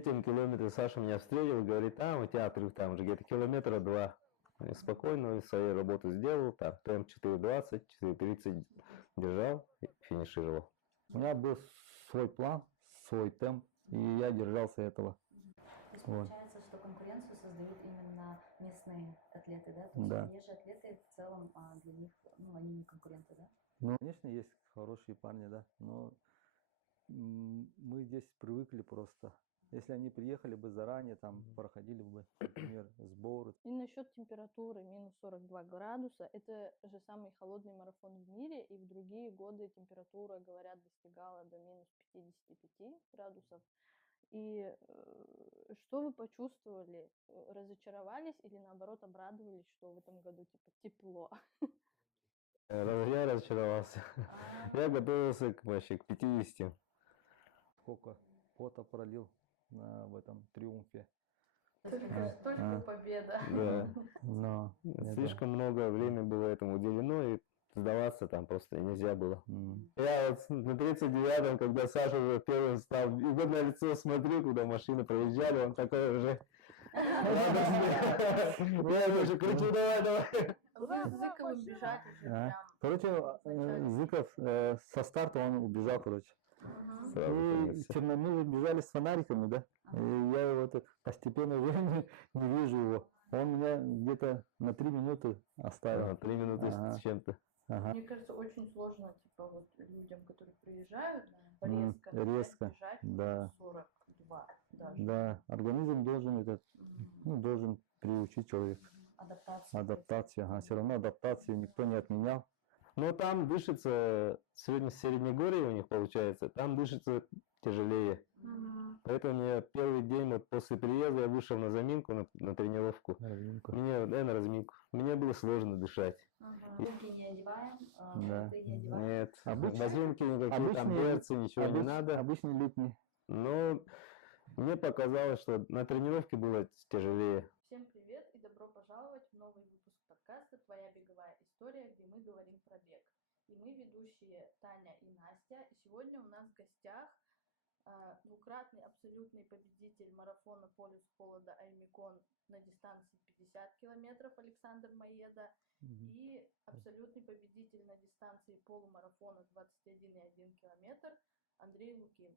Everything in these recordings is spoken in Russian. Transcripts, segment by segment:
третьем километре Саша меня встретил, говорит, у тебя отрыв там уже где-то километра 2. Я спокойно свою работу сделал, там темп 4:20, 4:30 держал и финишировал. У меня был свой план, свой темп, и я держался этого. То есть получается, что конкуренцию создают именно местные атлеты, да? То есть Да. приезжие атлеты в целом для них, они не конкуренты, да? Ну, конечно, есть хорошие парни, да, но мы здесь привыкли просто. Если они приехали бы заранее, там проходили бы, например, сборы. И насчет температуры минус 42 градуса, это же самый холодный марафон в мире, и в другие годы температура, говорят, достигала до минус 55 градусов. И что вы почувствовали? Разочаровались или наоборот обрадовались, что в этом году типа тепло? Я разочаровался. Я готовился вообще к 50. Сколько пота пролил в этом триумфе. Только победа. Да. Но Слишком много времени было этому уделено, и сдаваться там просто нельзя было. Я вот на 39-м, когда Саша уже первым стал, и вот на лицо смотрю, куда машины проезжали, он такой уже радостный. Я уже кричу, давай. Вы с Зыковым бежать уже прям. Короче, Зыков со старта он убежал, короче. Сразу И понесся. мы бежали с фонариками, да? И я его так постепенно уже не вижу его. Он меня где-то на 3 минуты оставил. 3 минуты с чем-то. Ага. Мне кажется, очень сложно, типа, вот людям, которые приезжают, резко бежать да. 42 даже. Да, организм должен должен приучить человека. Адаптация, ага. Все равно адаптацию никто не отменял. Но там дышится, сегодня Среднегорье у них получается, там дышится тяжелее. Поэтому я первый день вот после приезда я вышел на заминку, на тренировку. На разминку. Мне было сложно дышать. Руки не одеваем, Да. ты не одеваем. Нет, разминки никакие, там берцы, ничего не надо. Обычный летний. Но мне показалось, что на тренировке было тяжелее. Всем привет и добро пожаловать в новый выпуск подкаста «Твоя беговая история», где мы говорим про бег. И мы ведущие Таня и Настя. И сегодня у нас в гостях двукратный абсолютный победитель марафона «Полюс холода Аймекон» на дистанции 50 километров Александр Маеда и абсолютный победитель на дистанции полумарафона 21,1 километр Андрей Лукин.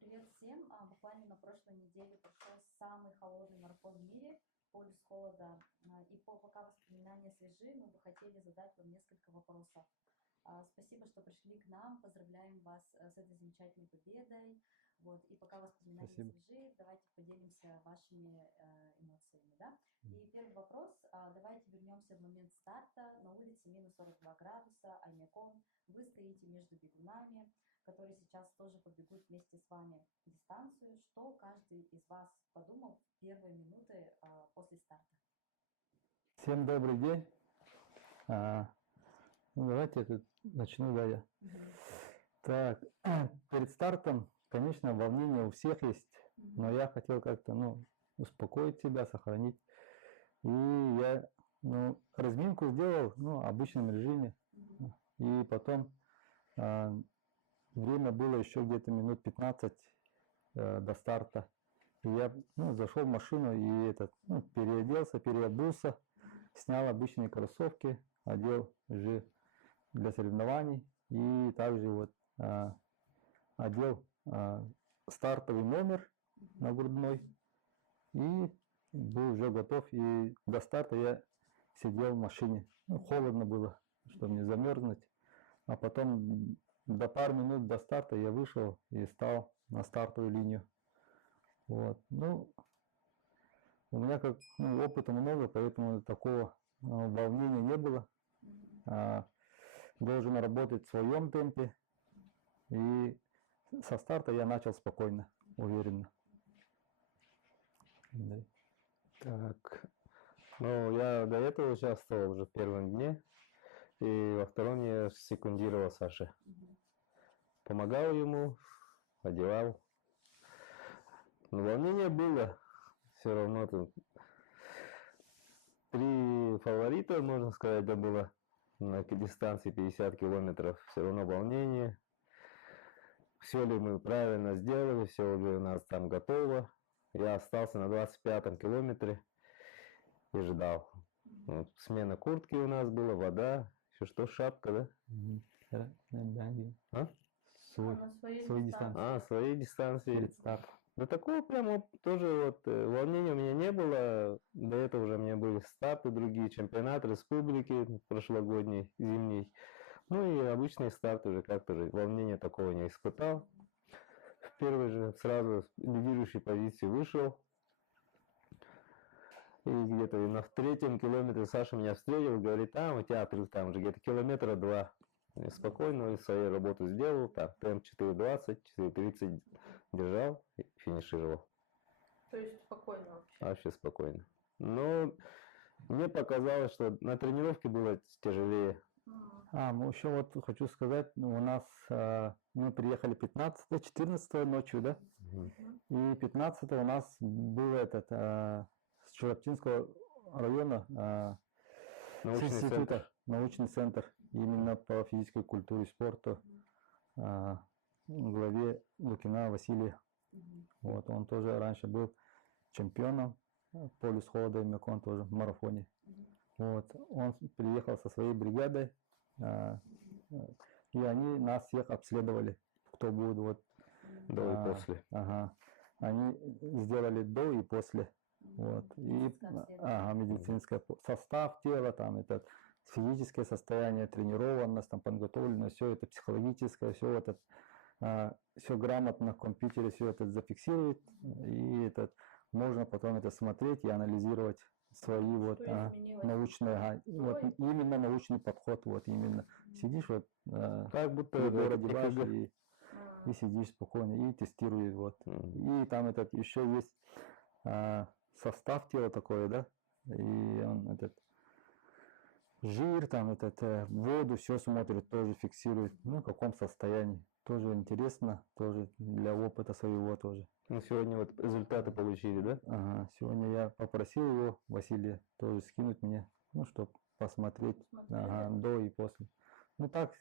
Привет всем! Буквально на прошлой неделе прошел самый холодный марафон в мире, «Полюс холода». И пока воспоминания свежи, мы бы хотели задать вам несколько вопросов. Спасибо, что пришли к нам. Поздравляем вас с этой замечательной победой. Вот. И пока воспоминания свежи, давайте поделимся вашими эмоциями. Да? И первый вопрос. Давайте вернемся в момент старта. На улице минус 42 градуса, Аймекон. Вы стоите между бегунами, которые сейчас тоже побегут вместе с вами дистанцию. Что каждый из вас подумал в первые минуты после старта? Всем добрый день. Давайте я начну, да, я. Так, перед стартом, конечно, волнение у всех есть, но я хотел как-то, успокоить себя, сохранить. И я, разминку сделал, в обычном режиме. И потом время было еще где-то минут 15 до старта. И я, зашел в машину и переоделся, переобулся, снял обычные кроссовки, одел уже для соревнований и также одел стартовый номер на грудной и был уже готов. И до старта я сидел в машине. Холодно было, чтобы не замерзнуть. А потом до пару минут до старта я вышел и стал на стартовую линию. Вот. У меня опыта много, поэтому такого волнения не было. Должен работать в своем темпе. И со старта я начал спокойно, уверенно. Так, я до этого участвовал уже в первом дне, и во втором я секундировал Саше. Помогал ему, одевал. Но волнение было. Все равно тут 3 фаворита, можно сказать, да, было на дистанции 50 километров. Все равно волнение. все ли мы правильно сделали, все ли у нас там готово. Я остался на 25-м километре и ждал. Вот, смена куртки у нас была, вода, еще что, шапка, да? А? Свой, на своей свои дистанции. дистанции. Свои дистанции. Перед стартом. Да такого прям вот тоже вот волнения у меня не было. До этого уже у меня были старты другие, чемпионат республики прошлогодний, зимний. Ну и обычные старты уже как-то же волнения такого не испытал. В первой же сразу с лидирующей позиции вышел. И где-то на третьем километре Саша меня встретил и говорит, там у тебя отрыв там уже где-то километра 2. Я спокойно свою работу сделал, там темп 4:20, 4:30 держал и финишировал. То есть спокойно вообще. Вообще спокойно. Но мне показалось, что на тренировке было тяжелее. Ну еще вот хочу сказать, ну, у нас мы приехали 15-14 ночью, да? И 15 у нас был этот с Чулаптинского района с Научный института, центр. научный центр именно по физической культуре и спорту в главе Лукина Василия. Вот, он тоже раньше был чемпионом полюс холода и Мекон тоже в марафоне. Вот, он приехал со своей бригадой, и они нас всех обследовали, кто будет вот До и после. Ага. Они сделали до и после. Вот. И медицинское состав тела, там это физическое состояние, тренированность, там подготовленность, все это психологическое, все это все грамотно в компьютере все это зафиксирует, и это можно потом это смотреть и анализировать свои вот научные, вот именно научный подход, вот именно сидишь вот как будто в городе ЭКГ. Баши и сидишь спокойно и тестируешь вот. И там этот еще есть состав тела такое, да, и он этот жир, там этот воду, все смотрит, тоже фиксирует, ну, в каком состоянии. Тоже интересно, тоже для опыта своего тоже. Ну, сегодня вот результаты получили, да? Ага, сегодня я попросил его, Василия, тоже скинуть мне, ну, чтобы посмотреть, до и после. Ну, так,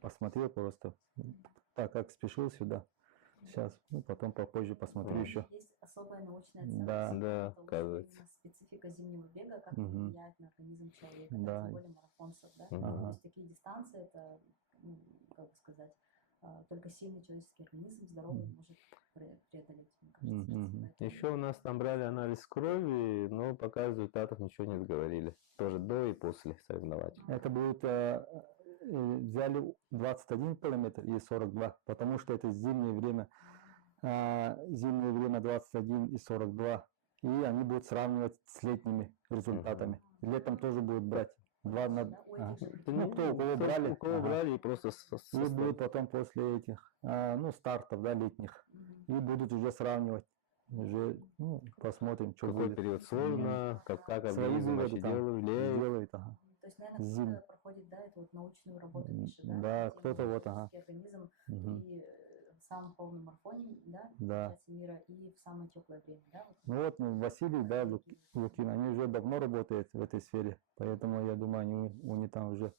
посмотрел просто, так как спешил сюда. Сейчас, ну, потом попозже посмотрю еще. Есть особая научная ценность. Да, потому что оказывается. именно специфика зимнего бега, как влияет на организм человека, Да. тем более марафонцев, да. Ага. То есть такие дистанции, это, ну, как бы сказать, только сильный человеческий организм здоровый может преодолеть, мне кажется. Поэтому- Еще у нас там брали анализ крови, но пока результатов ничего не говорили. Тоже до и после соревновать. Это будет, взяли 21 километр и 42, потому что это зимнее время 21 и 42, и они будут сравнивать с летними результатами. Летом тоже будут брать. Два на... Ну, кто у кого брали. У кого брали и просто И будут потом после этих, стартов, да, летних. И будут уже сравнивать. Уже, посмотрим, что какой будет. период сложно, как Свои организм выводы вообще там влияет. делают, ага. То есть, наверное, Зим. кто-то проходит, да, эту вот научную работу Миши, да? Да, где кто-то вот, ага. человеческий организм Мгм. и в самом полном марафоне, да, Да. части мира, и в самое теплое время, да? Вот. Ну вот, Василий, да, Лукин, они уже давно работают в этой сфере, поэтому я думаю, у них там уже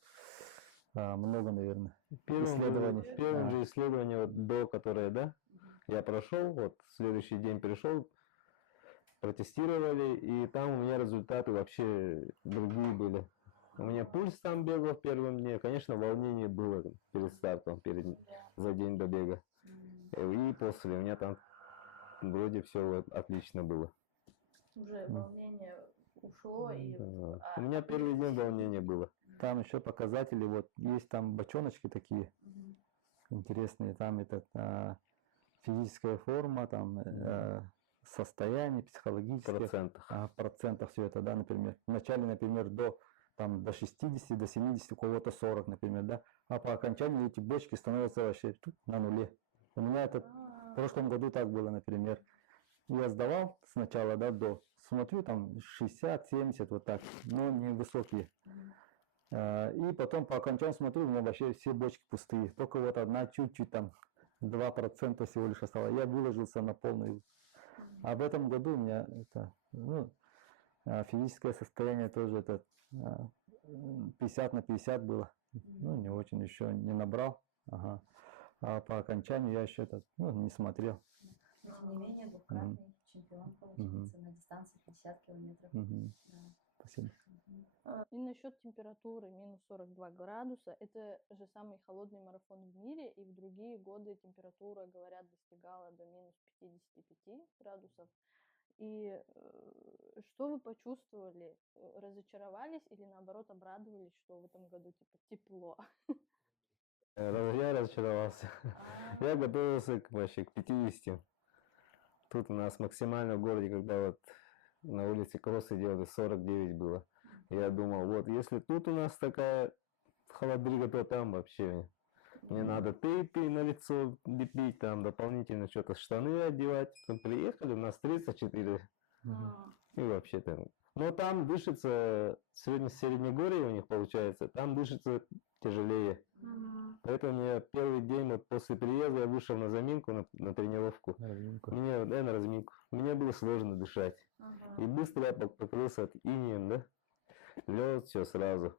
много, наверное, исследований. Первым же исследование вот до, которое, да, я прошел, вот следующий день пришел, протестировали, и там у меня результаты вообще другие были. У меня пульс там бегал в первом дне, конечно, волнение было перед стартом, за день до бега. И после у меня там вроде все отлично было. Уже волнение ушло, и... У меня первый день волнения было. Там еще показатели, вот есть там бочоночки такие интересные, там это физическая форма, там состояние психологическое. В процентах все это, да, например. Вначале, например, до 60, до 70, у кого-то 40, например, да. А по окончании эти бочки становятся вообще на нуле. У меня это в прошлом году так было, например. Я сдавал сначала, да, смотрю, там 60-70, вот так, но не высокие. И потом по окончанию смотрю, у меня вообще все бочки пустые. Только вот одна чуть-чуть там, 2% всего лишь осталось. Я выложился на полную. А в этом году у меня физическое состояние тоже 50 на 50 было. Ну, не очень еще не набрал. Ага. А по окончанию я еще это, ну, не смотрел. Но тем не менее, двукратный чемпион получается на дистанции 50 километров. Мгм. Да. Спасибо. Мгм. И насчет температуры минус 42 градуса, это же самый холодный марафон в мире, и в другие годы температура, говорят, достигала до минус 55 градусов. И что вы почувствовали? Разочаровались или наоборот обрадовались, что в этом году типа тепло? Я разочаровался. А, Я готовился вообще к 50. Тут у нас максимально в городе, когда вот на улице кроссы делали, 49 было. Я думал, вот если тут у нас такая холодрыга, то там вообще мне надо тейпы на лицо лепить, там дополнительно что-то штаны одевать. Там приехали, у нас 34 и вообще там. Но там дышится, сегодня Среднегорье у них получается, там дышится тяжелее. Поэтому я первый день вот после приезда я вышел на заминку, на тренировку. Разминку. Мне, да, на разминку. Мне было сложно дышать. И быстро я покрылся от инеем, да? Лед, все сразу.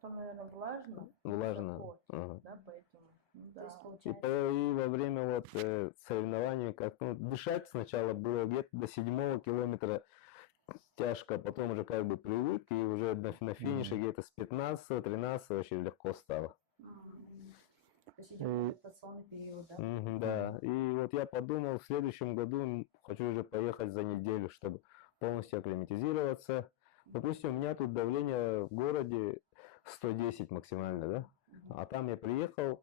Там, наверное, влажно. Влажно. высоко, Ага. Да, поэтому. Ну, то есть да. получается, И во время вот соревнований, как ну, дышать сначала было где-то до 7-го километра тяжко, потом уже как бы привык, и уже на финише где-то с 15-го, 13-го вообще легко стало. то есть идет адаптационный период, да? Мгм, да, и вот я подумал, в следующем году хочу уже поехать за неделю, чтобы полностью акклиматизироваться. Допустим, у меня тут давление в городе 110 максимально, да? А там я приехал,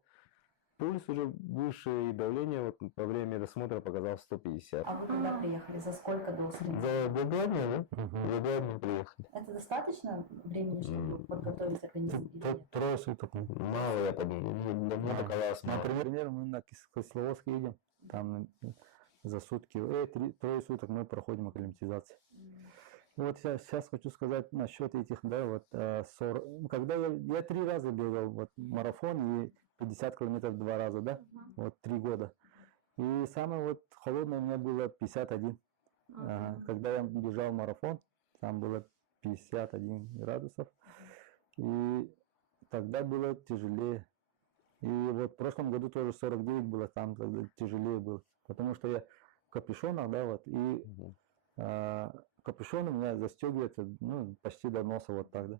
пульс уже выше, и давление вот во время досмотра показал 150. А вы когда приехали? За сколько до соревнований? За 2 дня, да? За 2 дня приехали. Это достаточно времени, чтобы подготовить организм или нет? Трое суток. Мало, я подумал, мне показалось мало. Например, мы на Кисловодск едем, там за сутки, трое суток мы проходим акклиматизацию. Вот сейчас хочу сказать насчет этих, да, вот, когда я 3 раза бегал вот, марафон и 50 километров 2 раза, да, вот 3 года. И самое вот холодное у меня было 51. Когда я бежал марафон, там было 51 градусов. И тогда было тяжелее. И вот в прошлом году тоже 49 было, там тогда тяжелее было. Потому что я в капюшонах, да, вот, и капюшон у меня застегивается, ну, почти до носа вот так, да.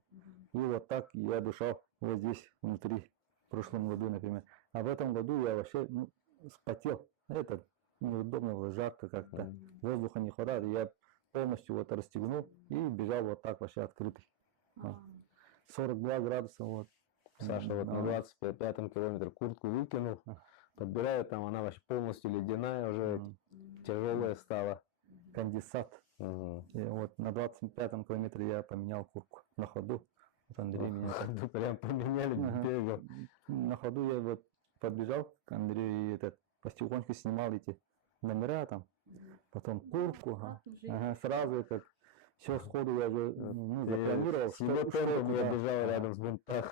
И вот так я дышал вот здесь внутри, в прошлом году, например. А в этом году я вообще, ну, спотел. Это неудобно было, жарко как-то, воздуха не хватает. Я полностью вот расстегнул и бежал вот так вообще открытый. 42 градуса, вот. Саша вот на 25-м километре куртку выкинул, подбираю, там она вообще полностью ледяная, уже тяжелая стала. Конденсат. И вот на 25-м километре я поменял куртку на ходу. Вот Андрей меня Прям поменяли, бегал. на ходу я вот подбежал к Андрею и этот потихоньку снимал эти номера там, потом куртку, сразу как все сходу я уже ну, запланировал, С его темпом я бежал рядом с бунтом.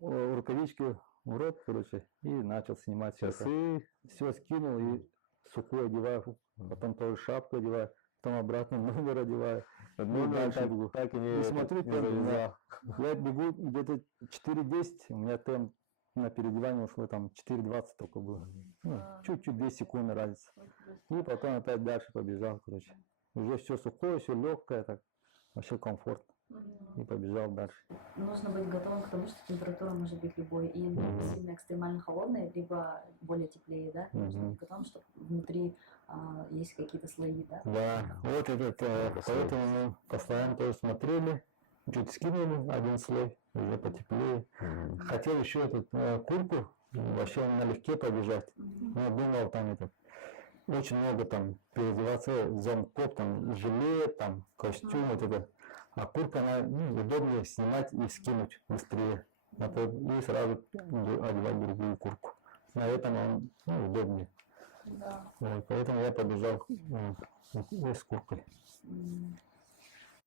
рукавички в рот, короче, и начал снимать Часы. все скинул и сухую одеваю, потом тоже шапку одеваю, потом обратно номер одеваю. Номер так и не смотрю, не завязал. я бегу где-то 4:10, у меня темп на переодевание ушло там 4:20 только было. Ну, чуть-чуть 2 секунды разница. И потом опять дальше побежал, короче. Уже все сухое, все легкое, так вообще комфортно. И побежал дальше. Нужно быть готовым к тому, что температура может быть любой. И сильно экстремально холодная, либо более теплее, да? Нужно быть готовым, что внутри есть какие-то слои, да? Да, вот этот, поэтому мы постоянно тоже смотрели, чуть скинули один слой, уже потеплее. Хотел еще эту куртку вообще налегке побежать, но думал там это, очень много там переодеваться, замков, там жилет, там костюм, вот это. А куртка, она удобнее снимать и скинуть быстрее. И сразу одевать другую куртку. На этом он удобнее. Да. Вот, поэтому я побежал с курткой.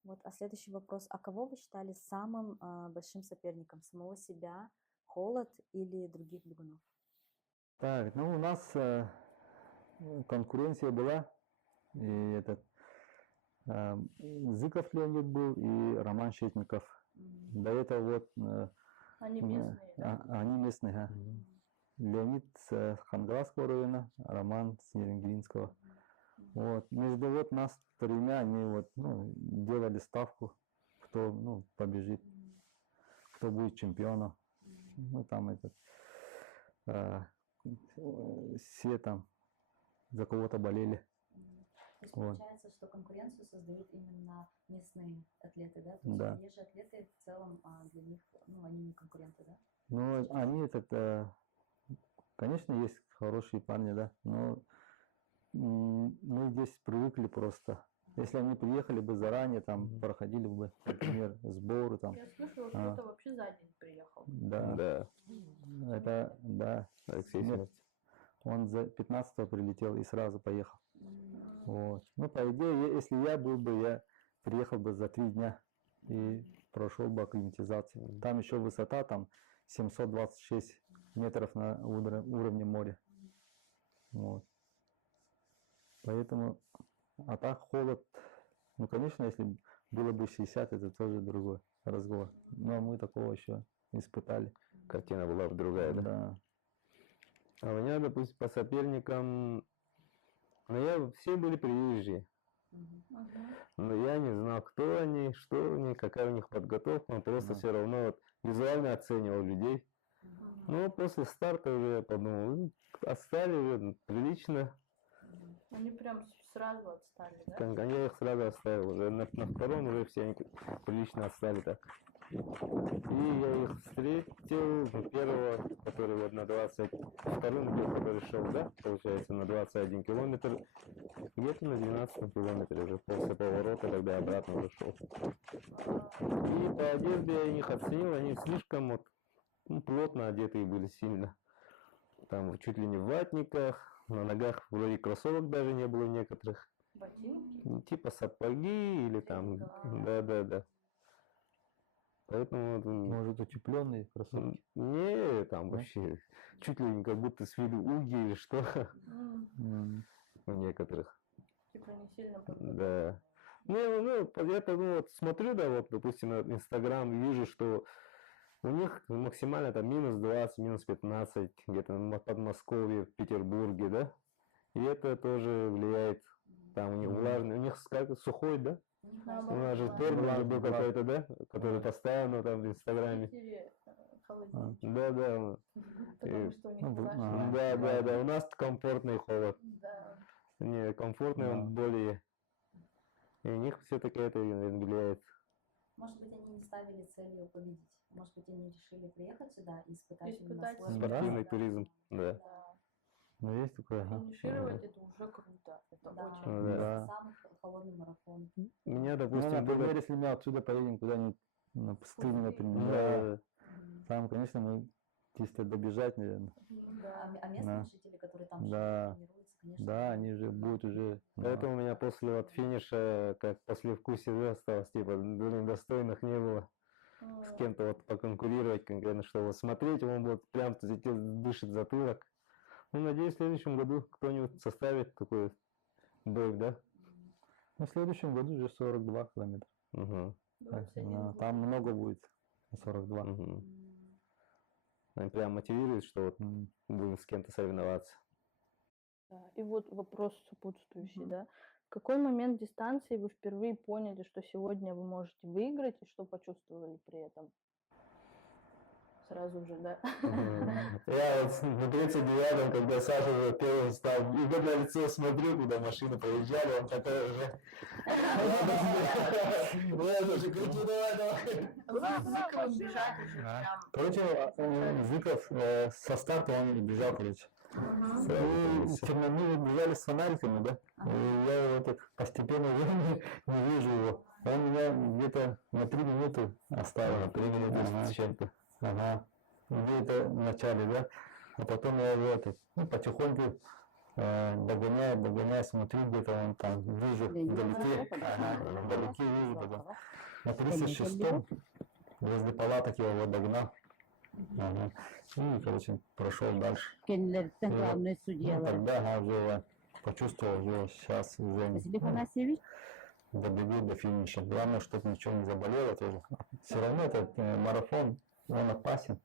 Вот, а следующий вопрос. А кого вы считали самым большим соперником? Самого себя, холод или других бегунов? Так, ну у нас конкуренция была. И этот Зыков Леонид был и Роман Щетников. До этого вот Они местные, да? они местные, Леонид с Хангаласского района, Роман с Еренгелинского. Вот. Между вот нас тремя они вот, ну, делали ставку, кто, ну, побежит, кто будет чемпионом. Ну, там этот, все там за кого-то болели. То есть Вот. получается, что конкуренцию создают именно местные атлеты, да? То есть Да. приезжие атлеты в целом для них, ну, они не конкуренты, да? Но Сейчас. они конечно, есть хорошие парни, да, но мы здесь привыкли просто. Если они приехали бы заранее, там проходили бы, например, сборы там. Я слышала, кто-то вообще за день приехал. Да, Да, это, да. Алексей Нет, Смерть. он за 15-го прилетел и сразу поехал. Вот. Ну, по идее, если я был бы, я приехал бы за 3 дня и прошел бы акклиматизацию. Там еще высота, там 726 метров на уровне моря. Вот. Поэтому, а так холод, ну, конечно, если было бы 60, это тоже другой разговор. Но мы такого еще не испытали. Картина была бы другая, да? Да. А у меня, допустим, по соперникам, ну, все были приезжие. Но я не знал, кто они, что они, какая у них подготовка. Он просто Да. все равно вот визуально оценивал людей. Ну, после старта уже я подумал, отстали уже прилично. Они прям сразу отстали, да? Я их сразу оставил. Уже на втором уже все они прилично отстали так. И я их встретил, первого, который вот на 22-м был, который шел, да, получается, на 21 километр, где-то на 12-м километре уже после поворота, когда я обратно уже шел. И по одежде я их оценил, они слишком вот, ну, плотно одетые были сильно. Там чуть ли не в ватниках, на ногах вроде кроссовок даже не было некоторых. Ботинки? Типа сапоги или там, да. Поэтому... Может, утепленные кроссовки? Не, там Да? вообще чуть ли не как будто с виду уги или что у некоторых. Типа не сильно Да. подготовленные. Ну, я ну, вот смотрю, да, вот, допустим, на Инстаграм, вижу, что у них максимально там минус 20, минус 15, где-то в Подмосковье, в Петербурге, да, и это тоже влияет, там у них влажный, у них как сухой, да, у нас же термин же был какой-то, да, который постоянно там в В Инстаграме. Питере холоднее. Да. Потому что у них ну, влажно. Да, у нас комфортный холод. Да. Не, комфортный Да. он более. И у них все-таки это влияет. Может быть, они не ставили целью победить. Может быть, они решили приехать сюда и испытать именно Испытать свой Спортивный да. туризм, да. Да. Ну, есть такое, ага. Финишировать это уже круто. Это Да, очень Ну, круто. да. самый холодный марафон. У меня, Ну, допустим, например, было... если мы отсюда поедем куда-нибудь на пустыню, например, Да, там, конечно, мы чисто добежать, наверное. Да. А местные Да. жители, которые там Да. живут, тренируются, конечно. Да, они же будут уже... поэтому у меня после вот финиша, как послевкусие осталось, типа, блин, достойных не было с кем-то вот поконкурировать конкретно, что вот смотреть, он вот прям дышит затылок. Ну, надеюсь, в следующем году кто-нибудь составит такой бой, да? Ну, в следующем году уже 42 километра. Угу. 21 год. Там много будет, 42. Угу. Прям мотивирует, что вот будем с кем-то соревноваться. Да. И вот вопрос сопутствующий, да. В какой момент дистанции вы впервые поняли, что сегодня вы можете выиграть, и что почувствовали при этом? Сразу же, да? Я вот на 39-м, когда Саша уже первым стал, и вот на лицо смотрю, куда машины проезжали, он такой уже... Вот уже крути, давай. Зыков бежать уже прям. Короче, Зыков со старта он бежал, короче. И черномиры бежали с фонариками, да? И я его так постепенно не вижу его. Он меня где-то на 3 минуты оставил. На 3 минуты с чем-то. Ага. Где-то в начале, да? А потом я его потихоньку догоняю, смотрю, где-то он там, вижу вдалеке. Ага, вдалеке вижу потом. На 36-м возле палаток я его догнал. Ага. И, короче, прошел дальше. Главный судья. Ну, тогда уже я почувствовал, что сейчас уже добегу до финиша. Главное, чтобы ничего не заболело тоже. Все равно этот марафон, он опасен.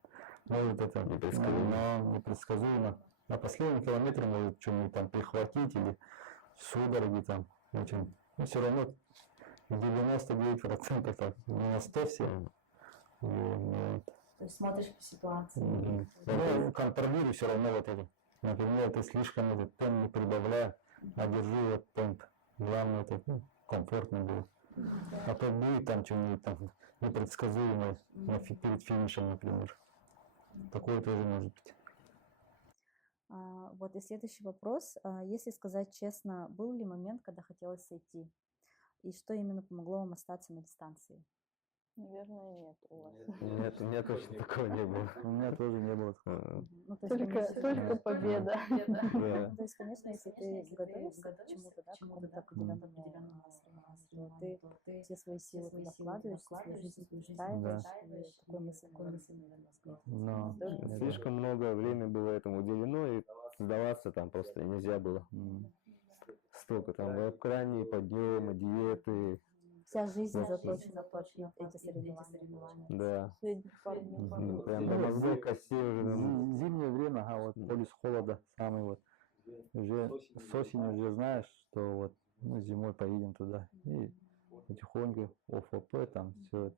может это непредсказуемо. На последнем километре может что-нибудь там прихватить или судороги там очень. Но все равно 99% там, не на 100 все. Вот. То есть смотришь по ситуации. Ну, контролирую все равно вот это. Например, ты слишком этот темп не прибавляй, а держи вот темп. Главное, это комфортно было. А то будет там что-нибудь там непредсказуемое перед финишем, например. Такое тоже может быть. Вот и следующий вопрос. Если сказать честно, был ли момент, когда хотелось сойти? И что именно помогло вам остаться на дистанции? Наверное, нет у вас. Нет, у меня точно такого не было. У меня тоже не было. Ну, то есть, конечно, Только победа. Да. ну, то есть, конечно, если ты готовишься к чему-то, да, к какому-то определенному соревнованию, то ты все свои силы туда вкладываешь, все свою жизнь устраиваешь, и такой мысль, наверное, взгляд. Но Слишком много времени было этому уделено, и сдаваться там просто нельзя было. Столько там веб-крайние подъемы, диеты. Вся жизнь заточена под эти соревнования. Да. Последних пару дней. Прям до мозгов костей уже. Зимнее время, вот полюс холода самый вот. Уже с осени уже знаешь, что вот зимой поедем туда. И потихоньку ОФП, там все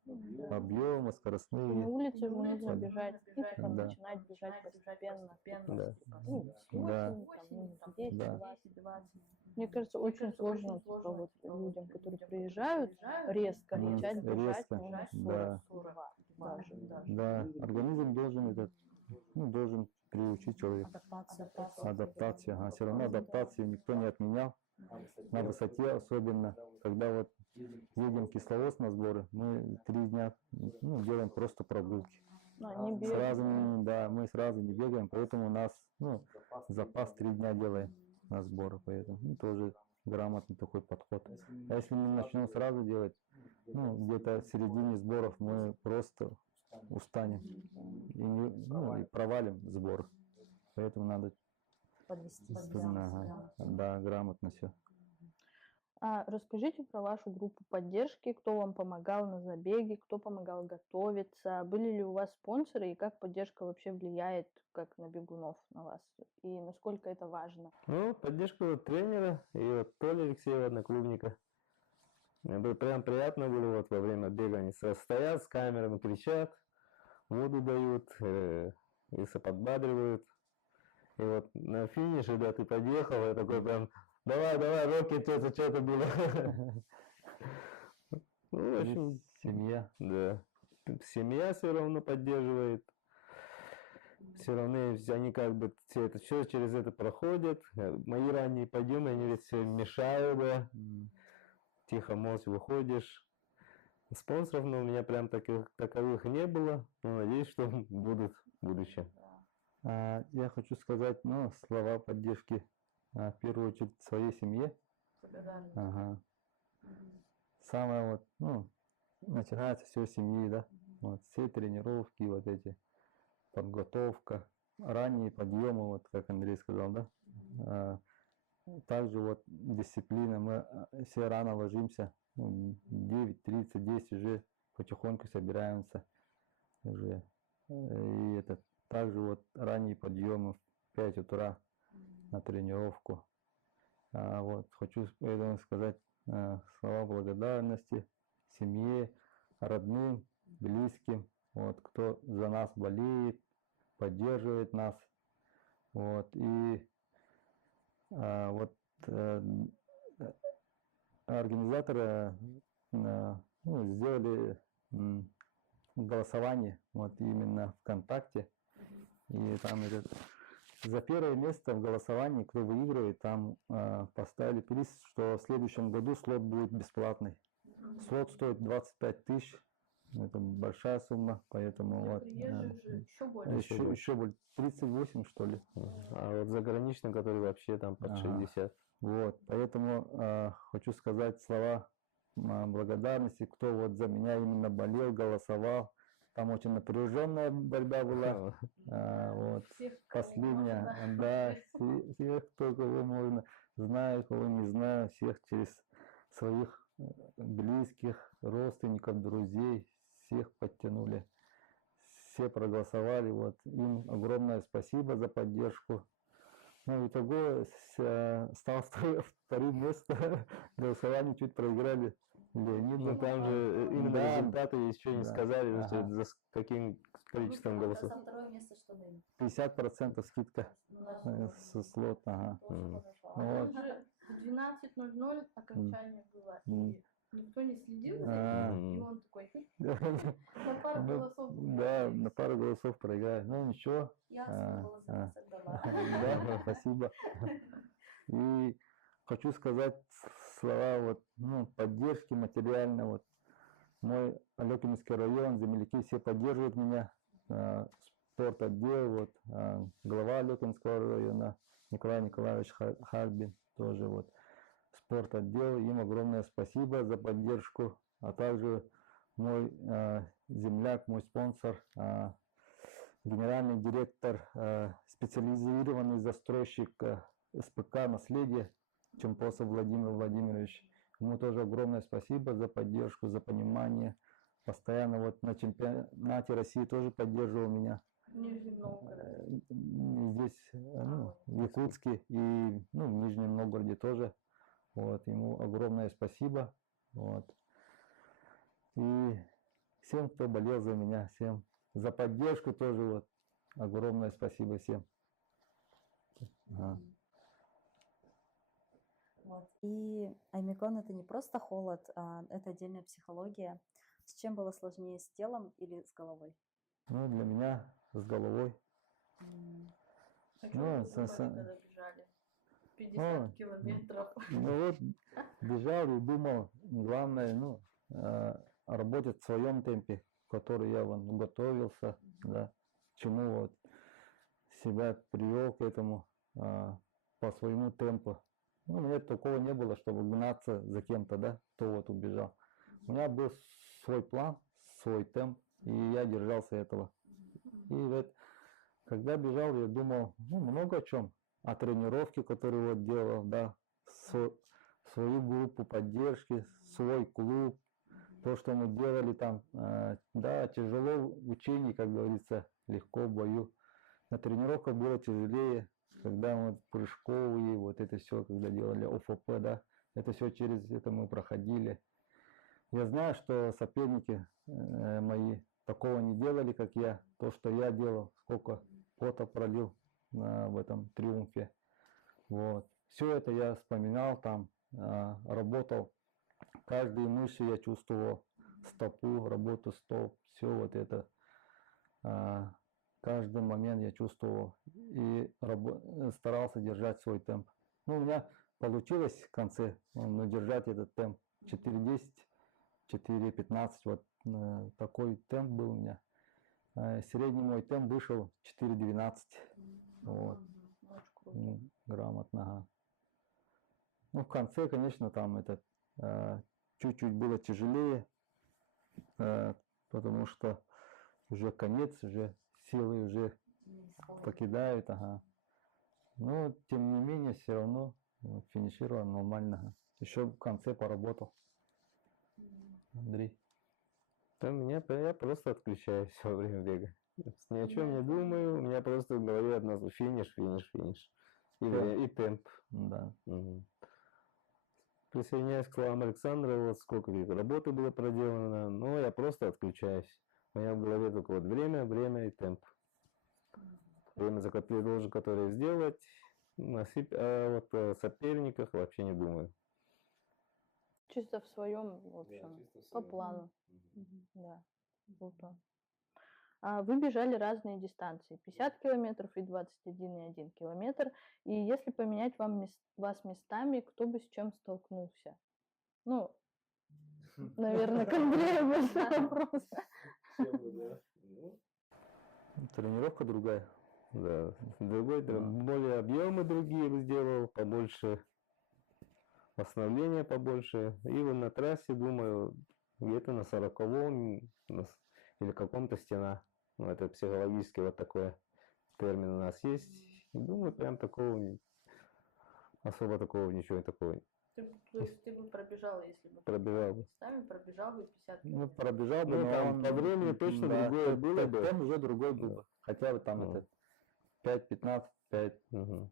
объемы, На скоростные. улице уже нужно бежать, Да. начинать бежать постепенно. Да. Да. 10, Да. 20. Мне кажется, очень сложно типа, вот, людям, которые приезжают, резко начать бежать Резко, на да. 40 даже. Да, организм должен должен приучить человека. Адаптация. А все равно адаптацию никто не отменял. На высоте особенно, когда вот едем в кисловоз на сборы, мы 3 дня делаем просто прогулки. Не бегают. Мы сразу не бегаем, поэтому у нас запас 3 дня делаем на сборы, поэтому тоже грамотный такой подход. А если мы начнем сразу делать, где-то в середине сборов мы просто устанем и провалим сбор. Поэтому надо Подвести грамотно все. Расскажите про вашу группу поддержки, кто вам помогал на забеге, кто помогал готовиться, были ли у вас спонсоры и как поддержка вообще влияет как на бегунов на вас и насколько это важно? Ну, поддержка тренера и вот Толя Алексеева, одноклубника. Мне было прям приятно было вот во время бега, они сразу стоят с камерами, кричат, воду дают, если подбадривают. И вот на финише, да, ты подъехал, я такой прям, давай, Рокки, что-то было. Ну, в общем, Семья. да. Семья все равно поддерживает. Все равно они как бы все через это проходят. Мои ранние подъемы, они ведь все мешают, да. Тихо, молча выходишь. Спонсоров, у меня прям таковых не было. Но надеюсь, что будут в будущем. Я хочу сказать, слова поддержки в первую очередь своей семье. Ага. Самое начинается все с семьи, да. Вот, все тренировки, вот эти, подготовка, ранние подъемы, вот как Андрей сказал, да. Также вот дисциплина, мы все рано ложимся, 9:30, 10 уже потихоньку собираемся уже. И также вот ранние подъемы в 5 утра на тренировку. Вот хочу сказать слова благодарности семье, родным, близким, вот, кто за нас болеет, поддерживает нас. Вот, и организаторы сделали голосование вот именно ВКонтакте. И там за первое место в голосовании, кто выигрывает, там поставили приз, что в следующем году слот будет бесплатный. Слот стоит 25 тысяч. Это большая сумма, поэтому вот. Еще больше. 38, что ли. А вот заграничный, который вообще там под 60. Вот, поэтому хочу сказать слова благодарности, кто вот за меня именно болел, голосовал. Там очень напряженная борьба была. Вот, последняя, да, всех, кого можно, знаю, кого не знаю, всех через своих близких, родственников, друзей, всех подтянули. все проголосовали, вот им огромное спасибо за поддержку. Ну, итого стал вторым местом, голосование чуть проиграли Леониду. Ну там же именно Да, результаты еще не да, сказали, ага. за каким количеством А голосов. за второе место что дают? 50% скидка Ну, даже со слот, ага. тоже Мгм. хорошо. Ну, А вот. Уже в 12:00 окончание было, М. и никто не следил за А. этим, и Мгм. он такой на пару Ну, голосов. да, на пару голосов проиграли. Ну, ничего. Я свой голос за вас отдала. Да, спасибо. И хочу сказать слова вот, ну, поддержки материально. Вот мой Алекинский район, земляки все поддерживают меня. Спорт-отдел, вот, глава Алекинского района Николай Николаевич Харбин тоже вот. Спорт-отдел, им огромное спасибо за поддержку, а также мой земляк, мой спонсор, генеральный директор, специализированный застройщик СПК «Наследие» Чемпосов Владимир Владимирович. Ему тоже огромное спасибо за поддержку, за понимание. Постоянно вот на чемпионате России тоже поддерживал меня. В Нижнем Новгороде. Здесь, ну, в Якутске и, ну, в Нижнем Новгороде тоже. Вот, ему огромное спасибо. Вот. И всем, кто болел за меня, всем за поддержку тоже вот. Огромное спасибо всем. Ага. Вот. И Аймикон это не просто холод, а это отдельная психология. С чем было сложнее, с телом или с головой? Ну, для меня с головой. А что Ну, вы думали, когда бежали? 50 ну, километров. Ну вот, бежал и думал, главное, ну, работать в своем темпе, в который я вон, готовился, да, к чему вот себя привел к этому по своему темпу. Ну, у меня такого не было, чтобы гнаться за кем-то, да, кто вот убежал. У меня был свой план, свой темп, и я держался этого. И вот, когда бежал, я думал, ну, много о чем. О тренировке, которую вот делал, да, свою группу поддержки, свой клуб, то, что мы делали там, да, тяжело в учении, как говорится, легко в бою. На тренировках было тяжелее, когда мы прыжковые, вот это все, когда делали ОФП, да, это все через это мы проходили. Я знаю, что соперники мои такого не делали, как я, то, что я делал, сколько пота пролил в этом триумфе. Вот. Все это я вспоминал там, работал. Каждую мышцу я чувствовал, стопу, работу стоп, все вот это. Каждый момент я чувствовал и старался держать свой темп. Ну, у меня получилось в конце, ну, держать этот темп 4:10, 4:15, вот такой темп был у меня. Средний мой темп вышел 4:12. Вот. Грамотно, ага. Ну, в конце, конечно, там этот чуть-чуть было тяжелее, потому что уже конец, уже силы уже покидают, ага. Но, тем не менее, все равно вот, финишировал нормально. Еще в конце поработал. Андрей. Там я просто отключаюсь во время бега. Ни о чем не думаю, у меня просто в голове одна финиш, финиш, финиш. И темп. Да. Угу. Присоединяюсь к словам Александра, вот сколько работы было проделано, но я просто отключаюсь. У меня в голове только вот время и темп. Время, за которое я должен, которое сделать, а вот о соперниках вообще не думаю. Чисто в своем, в общем, Да, чисто в по своем. плану. Да, круто. Вы бежали разные дистанции, 50 километров и 21,1 километр. И если поменять вас местами, кто бы с чем столкнулся? Ну, наверное, к Андрею большой вопрос. Тренировка другая. Да, другой, более объемы другие бы сделал, побольше восстановления побольше. И вот на трассе, думаю, где-то на 40-м или каком-то стена. Ну, это психологически вот такой термин у нас есть. И думаю, прям такого, особо такого, ничего такого То есть ты бы пробежал, если бы Пробежал бы. с нами пробежал бы 50 Ну, километров. пробежал бы, Ну, но там по времени точно другое было бы. Темп уже другой был Да. бы. Хотя бы там Ну. это 5:15, 5, Мгм.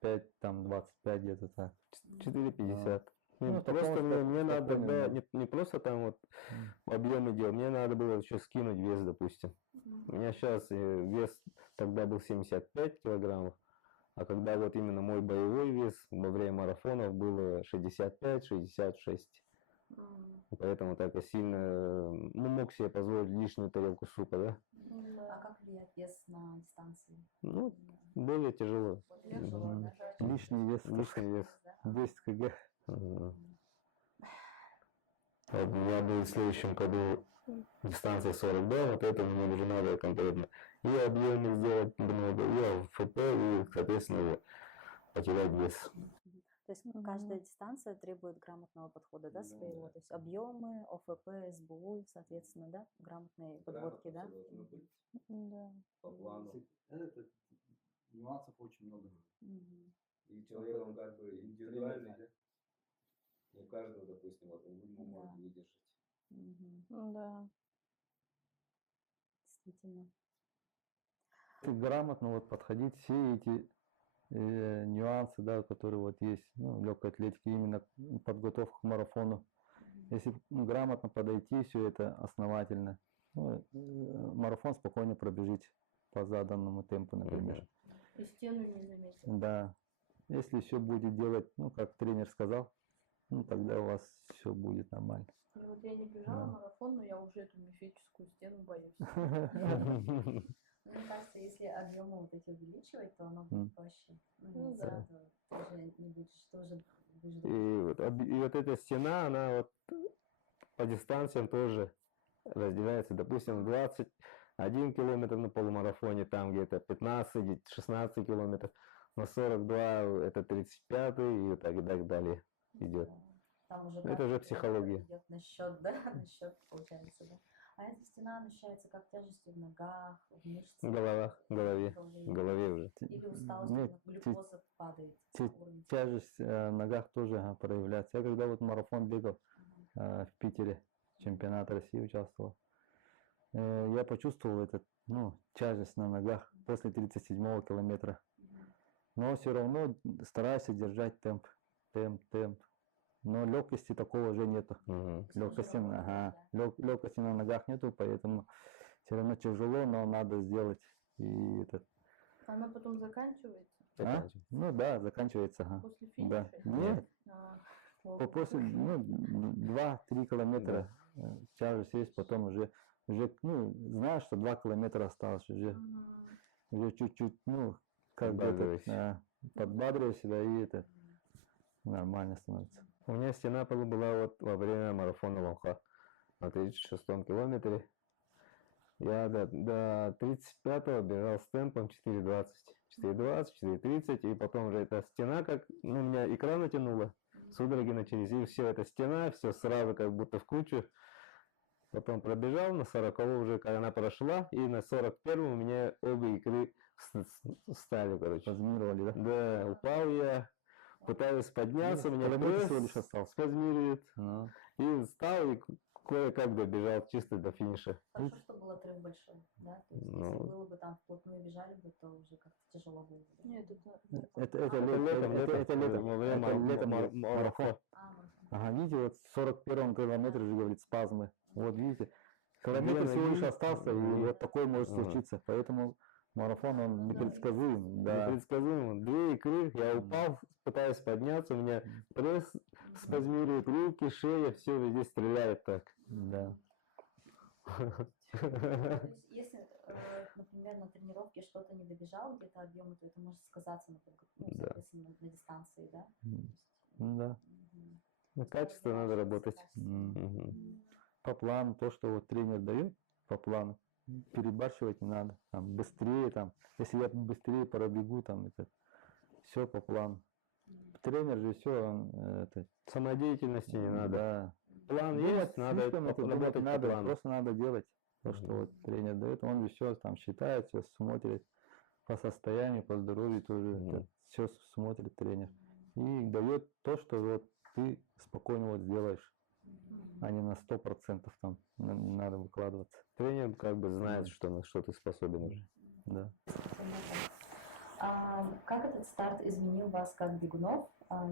5, там 25 где-то так. 4,50. Ну, Не, в таком просто мне надо спокойном, тогда да. не просто там вот М. объемы делать, мне надо было еще скинуть вес, допустим. У меня сейчас вес тогда был 75 килограммов, а когда вот именно мой боевой вес во время марафонов было 65-66. М, Поэтому так я сильно, ну, мог себе позволить лишнюю тарелку супа, да? А да. как влияет вес на дистанции? Ну, более тяжело. Более тяжело, Мгм. да? Лишний вес, Лишний вес. Да? 10 кг. Ага. А у меня будет в следующем году дистанция 42, вот это мне уже надо конкретно. И объемы сделать много, и ФП, и, соответственно, потерять вес. То есть каждая дистанция требует грамотного подхода, да, своего? То есть объемы, ОФП, СБУ, соответственно, да, грамотные подводки, да? Да. По плану. Это нюансов очень много. Мгм. И человек, он как бы индивидуальный, да? Не у каждого, допустим, вот ему Да. может выдержать. Мгм. Да. Действительно. Если грамотно вот подходить, все эти нюансы, да, которые вот есть, ну, в легкой атлетике, именно подготовка к марафону. Если грамотно подойти, все это основательно, ну, марафон спокойно пробежите по заданному темпу, например. Мгм. И стену не заметил. Да. Если все будет делать, ну, как тренер сказал, ну, тогда у вас все будет нормально. И вот я не бежала Да. марафон, но я уже эту мифическую стену боюсь. Ну, мне кажется, если объемы вот эти увеличивать, то оно будет М. проще. Ну да. Ты уже не будешь тоже будешь И вот эта стена, она вот по дистанциям тоже разделяется. Допустим, 21 километр на полумарафоне, там где-то 15-16 километров. На 42 это 35 и так далее идет. Там уже Это уже как психология. идет на счет, да, на счет получается, да. А эта стена ощущается как тяжестью в ногах, в мышцах, В голове уже. или усталость, Нет, когда глюкоза падает, те- уровень. Тяжесть в ногах тоже проявляется. Я когда вот марафон бегал в Питере, чемпионат России участвовал, я почувствовал этот, ну, тяжесть на ногах после 37-го километра. Но все равно стараюсь держать темп. Но легкости такого уже нету. Мгм. Легкости, Тяжело, ага, да. легкости на ногах нету, поэтому все равно тяжело, но надо сделать. И этот, Она потом заканчивается Ну да, заканчивается. Ага. после Да. финиша. Нет, А, плохо. после, ну, 2-3 километра тяжесть есть, потом уже, ну, знаешь, что 2 километра осталось, уже Мгм. чуть-чуть, ну, как бы Подбадриваешься. подбадриваешь себя, и это нормально становится. У меня стена была вот во время марафона Волха на 36-м километре. Я до 35-го бежал с темпом 4:20. 4:20, 4:30, и потом уже эта стена, как, ну, меня икра натянула, судороги начались, и все, эта стена, все сразу как будто в кучу. Потом пробежал, на 40-го уже, когда она прошла, и на 41-м у меня обе икры встали, короче. Спазмировали, да? Да, упал я, пытаюсь подняться, у меня километр пресс всего лишь остался. спазмирует, Ну, и встал, и кое-как добежал чисто до финиша. Хорошо, что был отрыв большой, да, то есть Ну. если было бы там вплотную бежали бы, то уже как-то тяжело было бы. Нет, это это Это летом, летом, во время это летом марафона. марафон. Марафон. Ага, видите, вот в 41-м километре же, говорит, спазмы. Вот видите, километр Две всего лишь ноги, остался, и ноги. вот такое может Ага. случиться. Поэтому марафон, он Ну да, непредсказуем. Да. Непредсказуемо. Две икры, я упал, пытаюсь подняться, у меня пресс спазмирует, руки, шея, все везде стреляет так. Да. То есть, если, например, на тренировке что-то не добежал, где-то объемы, то это может сказаться на, ну, Да. соответственно, на дистанции, да? Да. Мгм. На качество надо работать. М. Мгм. По плану, то, что вот тренер дает, по плану, перебарщивать не надо. Там, быстрее, там, если я быстрее пробегу, там, это, все по плану. Тренер же все, это, Самодеятельности не надо. да. План Думать есть, надо слишком это думать работать не по надо, плану. просто надо делать то, что Мгм. вот тренер дает, он все там считает, все смотрит по состоянию, по здоровью тоже, Мгм. все смотрит тренер. и дает то, что вот ты спокойно вот сделаешь, а не на 100% там не надо выкладываться. Тренер как бы знает, что, на что ты способен уже. Да. Понятно. Как этот старт изменил вас как бегунов?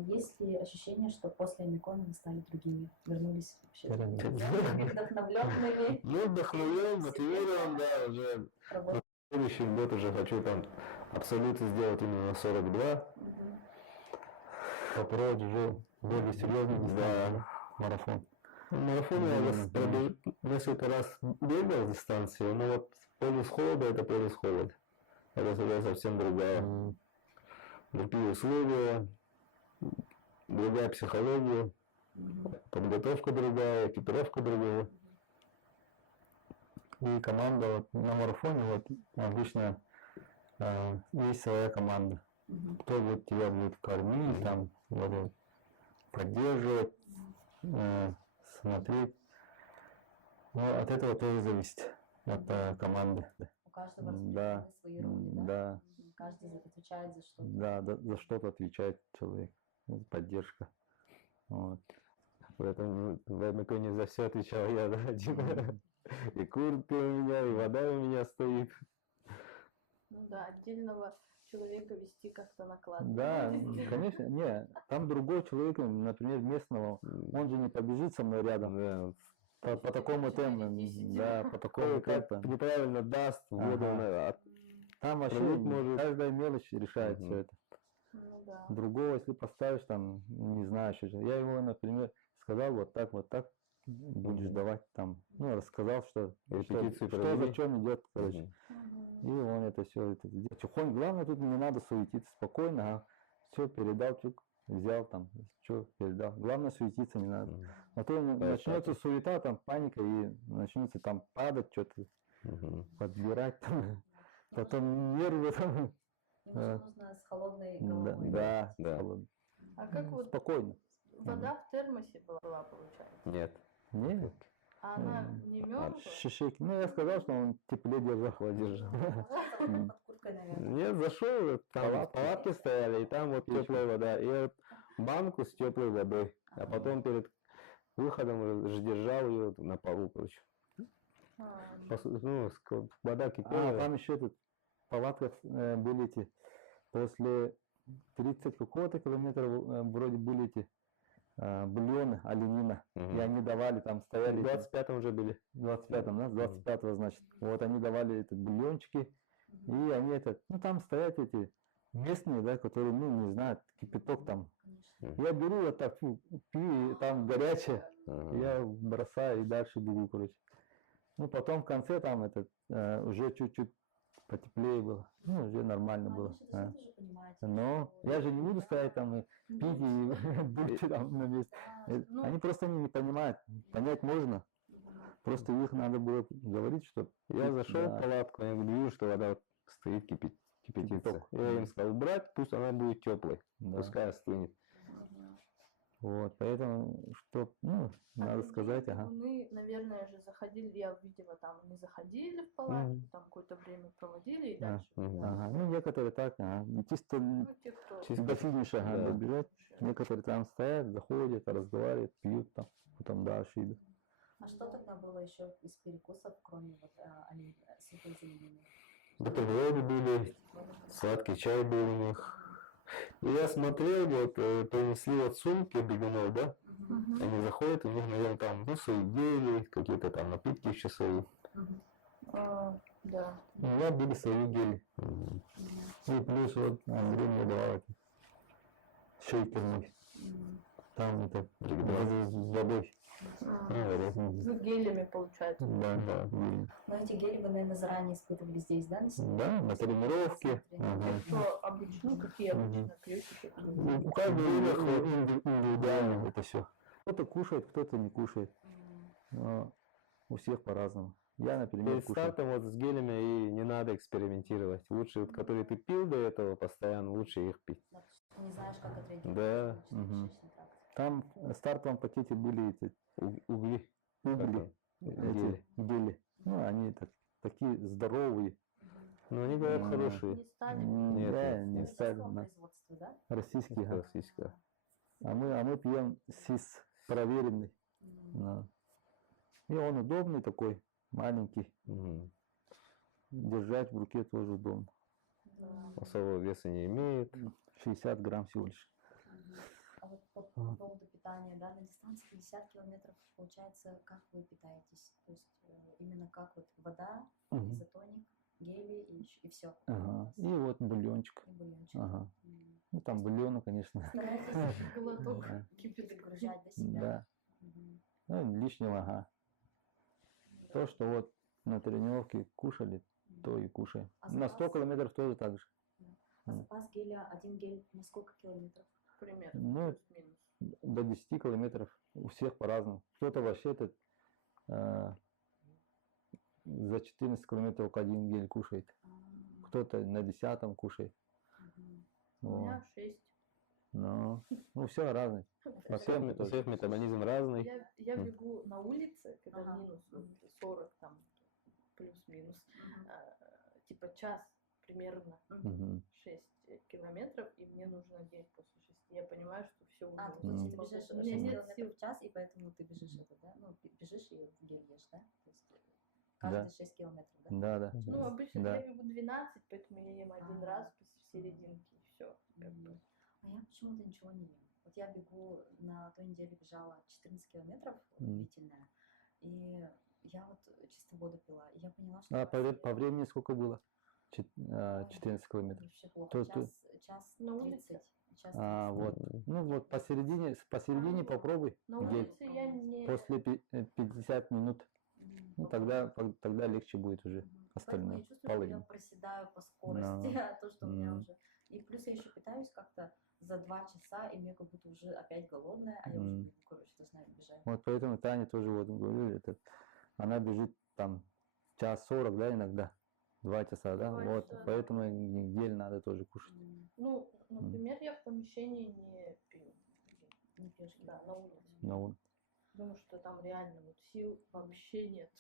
Есть ли ощущение, что после Омикрона вы стали другими? Вернулись вообще вдохновленными? Ну, вдохновлен, мотивирован, да, уже Работать? следующий год уже хочу там абсолютно сделать именно на 42. Попробовать уже более серьезный марафон. Марафон я несколько раз бегал дистанцию, но вот полюс холода это полюс холод. Это всегда совсем другая. Другие условия, другая психология, подготовка другая, экипировка другая. И команда вот, на марафоне вот обычно есть своя команда. Кто вот тебя будет кормить, там, вот, поддерживать, смотреть. Но от этого тоже зависит, от команды. У каждого Да, распределены свои роли, да? да, Каждый отвечает за что-то. да, за что-то отвечает человек, поддержка. Вот. Поэтому в Омикроне за все отвечал я, да, один. И куртка у меня, и вода у меня стоит. Ну да, отдельного человека вести как-то накладно. Да, конечно, не, там другой человек, например, местного, он же не побежит со мной рядом. Да. По такому темпу, да, по такому Как темпу. неправильно даст воду, Ага. Там вообще Пролить может. каждая мелочь решает Мгм. все это. Ну да. Другого, если поставишь там, не знаю, что. Я ему, например, сказал вот так, будешь давать там. Ну, рассказал, что Репетицию что провели. зачем идет, короче. Мгм. И он это все это делает. Тихонько, главное, тут не надо суетиться, спокойно, все передал, чук, взял там, что передал. Главное, суетиться не надо. Мгм. А то начнется суета, там паника, и начнется там падать, что-то Мгм. подбирать, там, потом нервы там. Ему же нужно с холодной Да, головой. да, Да. холодно. А как вот Спокойно. вода в термосе была, получается? Нет. Нет. А она не мерзла? Шишек. Ну, я сказал, что он теплее держал, держал. Под курткой, наверное. Нет, зашел, там палатки стояли, и там вот теплая вода. И вот банку с теплой водой. А потом перед выходом уже держал ее на полу, короче. Ну, вода кипела. Там еще тут в палатках были эти, после 30 какого-то километров вроде были эти бульоны, оленина. Мгм. И они давали, там стояли. В 25-м уже были. В 25-м, да, с 25-го, значит. Вот они давали эти бульончики, и они ну там стоят эти местные, да, которые, ну, не знаю, кипяток там. Конечно. Я беру вот так, пью, и там горячее, Ага. я бросаю и дальше бегу, короче. Ну, потом в конце там уже чуть-чуть потеплее было, ну, уже нормально Ну, было. они же тоже понимаете, Но что я же не буду да, стоять там и пить и будьте там на месте. да, Ну, Они просто не понимают. Понять можно. Просто их надо было говорить, что Я зашел да. в палатку, я вижу, что вода вот стоит, кипятится. Кипяток. Я им сказал брать, пусть она будет теплой, Да. пускай остынет. Вот, поэтому, что, ну, надо сказать, ага. Мы, наверное, же заходили, я видела, там не заходили в палатку, Мгм. там какое-то время проводили и А, дальше. мгм. да. Ага, ну, некоторые так, ага. Чисто Ну, те, кто... Чисто до финиша да. добежать. Некоторые там стоят, заходят, разговаривают, пьют там, потом дальше идут. А что тогда было еще из перекусов, кроме вот сухой зелени? Бутерброды были, сладкий чай был у них. И я смотрел, вот принесли вот сумки бегунов, да? Мгм. Они заходят, у них, наверное, там, ну, свои гели, какие-то там напитки еще свои. Да. У меня были свои гели. Мгм. И плюс вот Андрей мне давал эти шейкерные. Там это с водой. С гелями, получается. Да, да. Но эти гели вы, наверное, заранее испытывали здесь, да, на себе? Да, на тренировке. Те, Ага. кто обычно, ну, какие обычно пьете, такие. У каждого индивидуально это все. Кто-то кушает, кто-то не кушает. Но у всех по-разному. Я, например, Перед кушаю. стартом вот с гелями и не надо экспериментировать. Лучше, вот, которые ты пил до этого постоянно, лучше их пить. Да, потому что ты не знаешь, как отреагирует Да. желудочно-кишечный тракт. Там в стартовом пакете были эти Угли. угли, Гели. эти гели. Ну, они такие здоровые. Ну, они говорят, М. хорошие. Не стали. Нет, Да, нет, не Это ставили российского на производства, да? российские. ага. Классическая. мы пьем СИС проверенный. Да. И он удобный такой, маленький. Мгм. Держать в руке тоже удобно. Да. Особого веса не имеет. 60 грамм всего лишь. А вот по поводу питания, да, на дистанции 50 километров, получается, как вы питаетесь? То есть именно как вот вода, Мгм. изотоник, гели и все. Ага. И вот бульончик. И бульончик. Ага. М. Ну там бульона, конечно. Старайтесь Глоток Да. не перегружать до себя. Да. Мгм. Ну, лишнего, ага. То, что вот на тренировке кушали, то и кушаем. А На 100 запас? километров тоже так же. А запас геля, один гель на сколько километров? примерно, Ну, плюс-минус. до 10 километров. У всех по-разному. Кто-то вообще этот, э, за 14 километров только один гель кушает. Кто-то на 10 кушает. Мгм. У Вот. меня 6. Ну, все разное. У всех метаболизм разный. Я Мгм. бегу на улице, когда Ага. минус вот 40 там плюс-минус, Мгм. типа час примерно Мгм. 6 километров, и мне нужно гель после 6. Я понимаю, что все уже. А, Мгм. ты бежишь 6 У меня нет километров сил. в час, и поэтому ты бежишь это, да? Ну, бежишь и гель ешь, да? То есть Да. каждые 6 километров, да? Да, да. Ну, обычно Да. я бегу 12, поэтому я ем один А. раз в серединке, и все. Мгм. А я почему-то ничего не ем. Вот я бегу, на той неделе бежала 14 километров, Мгм. длительная, и я вот чисто воду пила, и я поняла, что А я по времени сколько было? 14 километров. вообще плохо. То- Час На улице? 30. Час 30. А, вот. Ну Нет, вот посередине попробуй На гель. улице я не... После 50 минут. Ну, тогда легче будет уже Мгм. Поэтому я остальное. чувствую, что я Половину. проседаю по скорости, Ну, а то, что у меня м. уже... И плюс я еще питаюсь как-то за 2 часа, и мне как будто уже опять голодная, а я уже бегу, короче, должна бежать. Вот поэтому Таня тоже вот говорили, она бежит там час 40, да, иногда. 2 часа, да? 2 Вот. часа, да. Поэтому гель надо тоже кушать. Ну, например, я в помещении не пью. Не пьешь гель. Да, на улице. На улице. Потому что там реально вот сил вообще нет.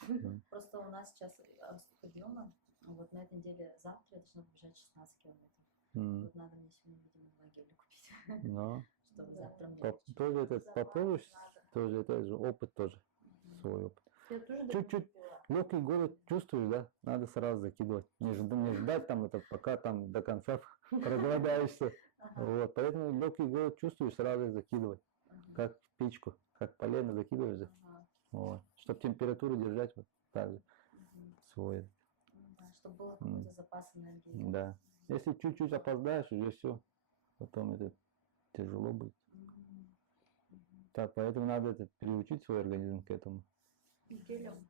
Просто у нас сейчас растут подъемы. Вот на этой неделе завтра я должна побежать 16 километров. М. Вот надо мне сегодня, видимо, 2 геля купить, Но чтобы Да. завтра мне легче. тоже этот Запас попробуешь, надо. тоже это же опыт тоже. Мгм. Свой опыт. Я тоже давно Чуть-чуть не пила. легкий голод чувствуешь, да? Надо сразу закидывать. Не ждать там это, пока там до конца проголодаешься. Ага, Вот. Поэтому легкий голод чувствуешь, сразу их закидывать. ага, Как в печку, как полено закидываешь. Да? ага. Вот. Чтобы температуру держать вот так же Мгм. свой. Ну да, чтобы был какой-то запас энергии. Да. Если чуть-чуть опоздаешь, уже все. Потом это тяжело будет. Мгм. Мгм. Так, поэтому надо это приучить свой организм к этому. Гелем.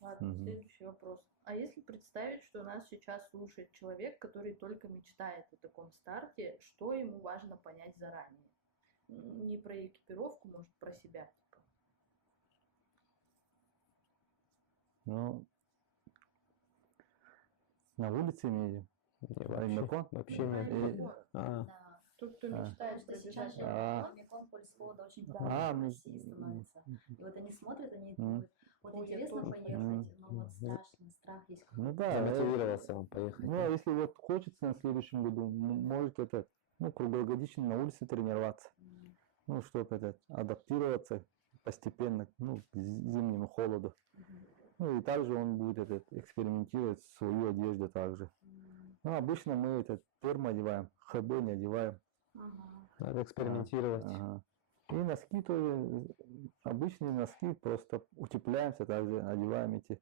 Ладно, Мгм. следующий вопрос. А если представить, что нас сейчас слушает человек, который только мечтает о таком старте, что ему важно понять заранее? Не про экипировку, может, про себя. Типа. Ну, на улице имею. Аймакон? Вообще Да. нет. Аймакон. А, Да. Тот, кто А. мечтает Потому что сейчас пробежать же А. Омикрон полюс холода очень А, популярен в ну, России становится. И вот они смотрят, они М. думают, вот Ой, я интересно тоже поехать, но вот страшно, страх есть Ну какой-то. да, замотивировался он поехать. ну, а если вот хочется на следующем году, может это, круглогодично на улице тренироваться. М, Ну, чтобы адаптироваться постепенно, к зимнему холоду. мгм, Ну, и также он будет экспериментировать свою одежду также. м, Ну, обычно мы термо одеваем, ХБ не одеваем. ага. Надо экспериментировать. Ага. И носки тоже, обычные носки, просто утепляемся, также одеваем эти,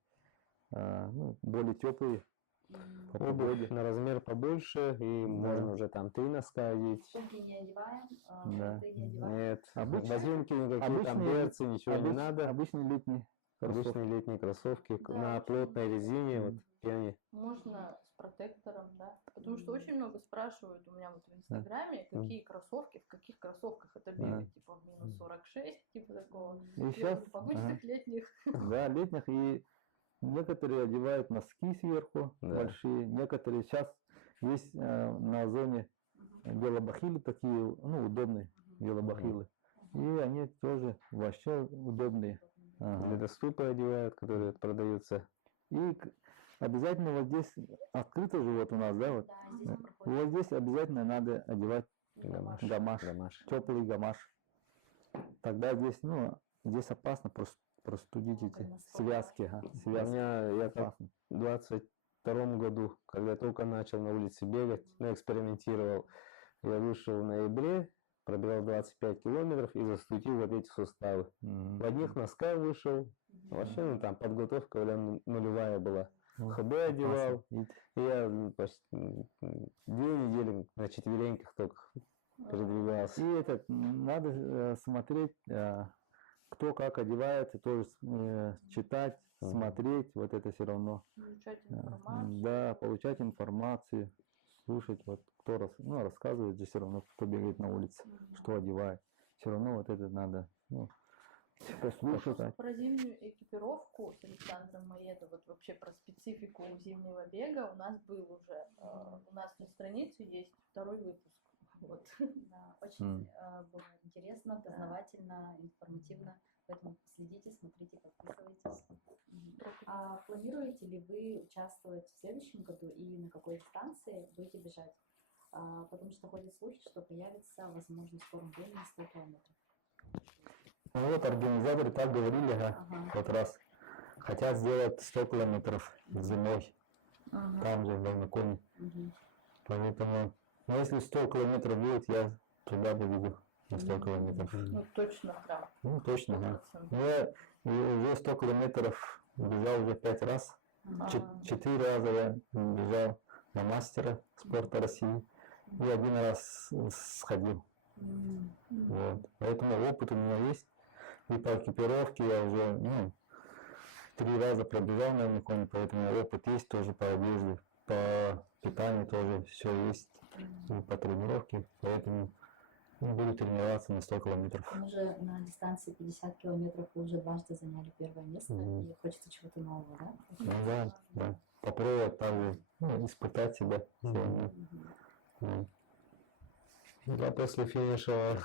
более теплые. М. По Обувь погоде. на размер побольше, и можно уже там 3 носка одеть. Сумки не одеваем, Да. пальто не одеваем. Нет, Обычно- ботинки никакие, там обычные- берцы, ничего не надо. Обычные летние кроссовки. Обычные летние кроссовки Да, на очень плотной резине, вот Мгм. пене. Можно с протектором, да. Потому что очень много спрашивают у меня вот в Инстаграме, Мгм. какие кроссовки, в каких кроссовках это бегать. Типа в минус 46, типа такого. И Я сейчас, говорю, в обычных летних. да, летних, и некоторые одевают носки сверху, Да. большие, некоторые сейчас есть на Озоне велобахилы такие, удобные велобахилы. И они тоже вообще удобные. Ага. Ледоступы одевают, которые продаются. И обязательно вот здесь открыто же вот у нас, да, вот. Да, здесь мы проходим. Вот здесь обязательно надо одевать Гамаш. Гамаш. Гамаш. Теплый гамаш. Тогда здесь, ну, здесь опасно простудить эти связки. Ага, У связки. меня, я как Опасно. в 22 году, когда я только начал на улице бегать, ну, экспериментировал, я вышел в ноябре, пробежал 25 километров и застудил вот эти суставы. Мгм. В одних носках вышел, вообще, ну, там подготовка нулевая была. Ну, ХБ опасно. одевал, И и я почти 2 недели на четвереньках только передвигался. И это надо смотреть, кто как одевается, тоже читать, Мгм. смотреть, вот это все равно. Изучать информацию. Да, получать информацию, слушать, вот кто рассказывает же все равно, кто бегает на улице, что одевает. Все равно вот это надо, ну, послушать. Про зимнюю экипировку с Александром Маедо, вот вообще про специфику зимнего бега у нас был уже, у нас на странице есть 2-й выпуск. Вот. Да, очень было интересно, познавательно, информативно, поэтому следите, смотрите, подписывайтесь. А планируете ли вы участвовать в следующем году и на какой дистанции будете бежать? Потому что ходят слухи, что появится, возможно, в скором времени 100 километров. Ну вот организаторы так говорили, Ага. вот раз. Хотят сделать 100 километров зимой, там же, в Долмиконе. Мгм. Поэтому, ну, если 100 километров будет, я туда побегу на 100 километров. Ну, точно прям. Ну, точно, да. 100%. Ну, я уже 100 километров бежал уже 5 раз. Ага. 4 раза я бежал на мастера спорта России. И 1 раз сходил. Вот. Поэтому опыт у меня есть. И по экипировке я уже, 3 раза пробежал на Миконе, поэтому опыт есть тоже по одежде, по питанию тоже все есть. И по тренировке, поэтому буду тренироваться на 100 километров. Там уже на дистанции 50 километров вы уже дважды заняли первое место, Мгм. и хочется чего-то нового, да? Ну да. Попробовать также, испытать себя. Мгм. Мгм. Я после финиша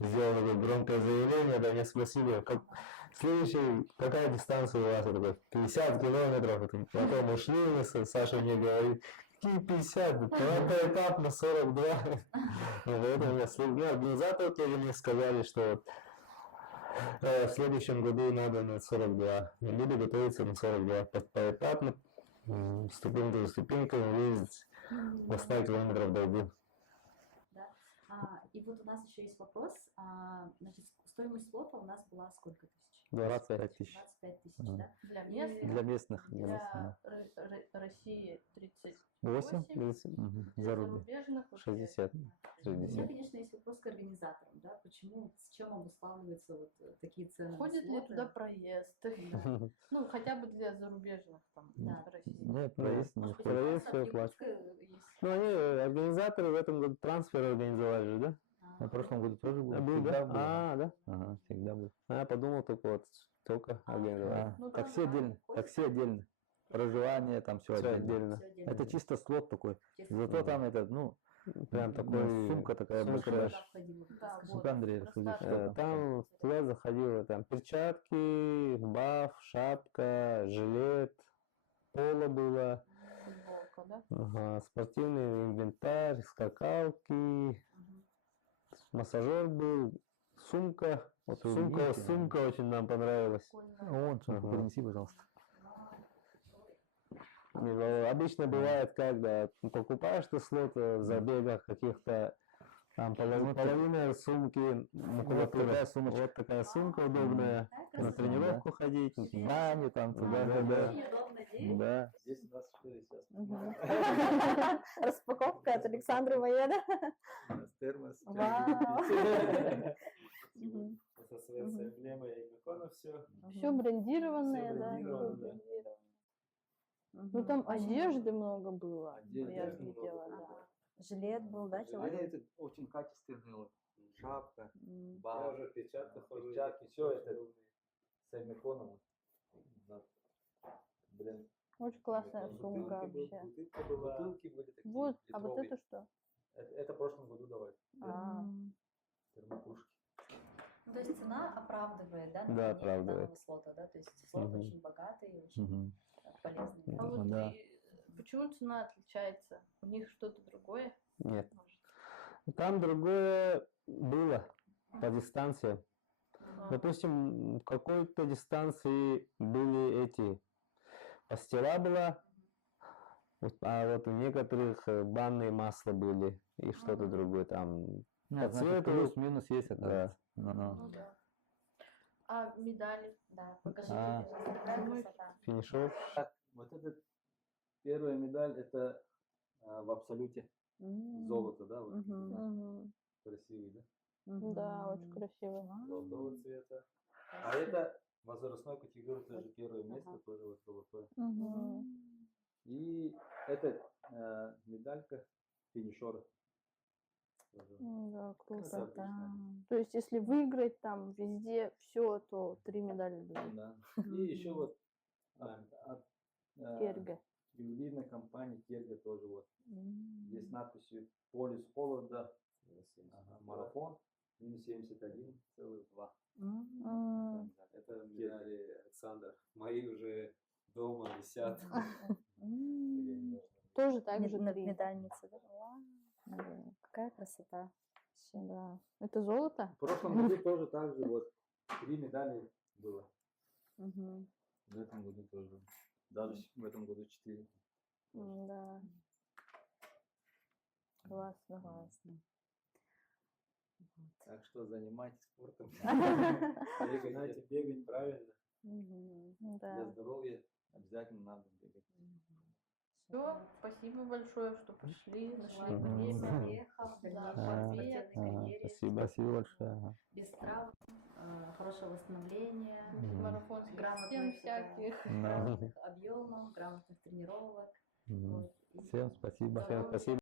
сделал такое громкое заявление, да, меня спросили, следующий, какая дистанция у вас? Я такой, 50 километров. Потом ушли, мы с Сашей мне говорит, какие 50? Давай поэтапно 42. Поэтому организаторы тоже мне сказали, что вот, в следующем году надо на 42. Я буду готовиться на 42 поэтапно, ступенька за ступенькой, ездить до 100 километров дойду. И вот у нас еще есть вопрос. Значит, стоимость слота у нас была сколько тысяч? 25 тысяч. 25 тысяч, Мгм. да? Для И местных, Для местных. для России 8? 38, За для рубль. зарубежных уже 60. У меня, конечно, есть вопрос к организаторам, да, почему, с чем обуславливаются вот такие цены на Входит ли слоты? туда проезд? Да. Ну, хотя бы для зарубежных там Да. России. Нет, проезд не Может быть, входит. у вас проезд всё от Якутска есть? Ну, они, организаторы в этом году трансфер организовали же, да? В прошлом году тоже был. Был, Всегда да? был. Да? Ага, всегда был. Я подумал, только организовали. Ну, Такси да. отдельно. Такси отдельно. Проживание там все Всё отдельно. отдельно. Всё отдельно. Это чисто слот такой. Чисто Зато слот. там Прям такой сумка такая сумка, большая. Куда входило? Да, Расскажи. вот. Сумка Андрей, расскажи, Расскажи. что там. Там туда заходило там перчатки, баф, шапка, жилет, поло было, Футболка, да? ага, спортивный инвентарь, скакалки, Мгм. массажер был, сумка. Вот Удивительно. сумка очень нам понравилась. Прикольно. Вон, сумку Ага. принеси, пожалуйста. Обычно бывает, когда покупаешь ты слот в забегах каких-то, там половина сумки, макулатура. такая сумочка. Вот такая сумка удобная. Так, На красиво. тренировку ходить. Интересно. Бани там, туда, Да, да. Очень удобно делать. Да. Здесь у нас 4 сейчас. Распаковка от Александра Маеда. У нас термос. Вау. Со своей эмблемой Микона все. Все брендированное, Всё да. брендировано, всё да. брендировано. Ну там одежды много было. Одежды Я много видела, было. да. Жилет был, да, Они теплый? это очень качественные. Вот. Шапка, М. баф, уже в перчатках хожу. перчатки, все это с Миконом. Блин. Очень классная Бутылки сумка был- вообще. Бутылка была. Бутылки были такие. Вот, а вот литровые. это что? Это в прошлом году давали. А, Термокружки. Ну, то есть цена оправдывает, да, Да, наполнение оправдывает. данного слота, да, то есть слот Мгм. очень богатый, очень Мгм. полезный. А вот Да. почему цена отличается? У них что-то другое? Нет. Может? Там другое было по дистанции. Допустим, в какой-то дистанции были эти пастила была, а вот у некоторых банные масла были и что-то другое там. Нет, По значит, цвету, плюс-минус есть это. да. Ну-ну. Ну да. А медали? Да, покажите, А. пожалуйста, какая красота. Финишер. Вот эта первая медаль, это в абсолюте золото, да? Вот, Мгм. красивый, да? Да, очень красиво. Золотого цвета. А это возрастной категории тоже первое место, тоже вот золотое. И это медалька финишера. Тоже. Да, круто. Красота. То есть, если выиграть там везде все, то 3 медали дают. Да. И еще вот от Керга. ювелирной компании Керга тоже вот. Здесь надписью «Полюс холода», марафон, минус 71,2. Это медали Александр. Мои уже дома висят. Тоже так же На 3. медальнице, да? Какая красота. Да. Это золото? В прошлом году тоже так же вот 3 медали было. Мгм. В этом году тоже. Даже в этом году 4. Да. Классно. Классно. Так что занимайтесь спортом. Знаете, Бегать правильно. Для Да. здоровья обязательно надо бегать. Все, спасибо большое, что пришли, нашли Желаю время. успехов в Да, дальнейшей побед. спортивной карьере. Спасибо. Спасибо большое. Ага. Без травм, хорошего восстановления, Марафонских грамотных, стен всяких. Да. грамотных объемов, грамотных тренировок. Мгм. Вот, и Всем спасибо. Всем спасибо.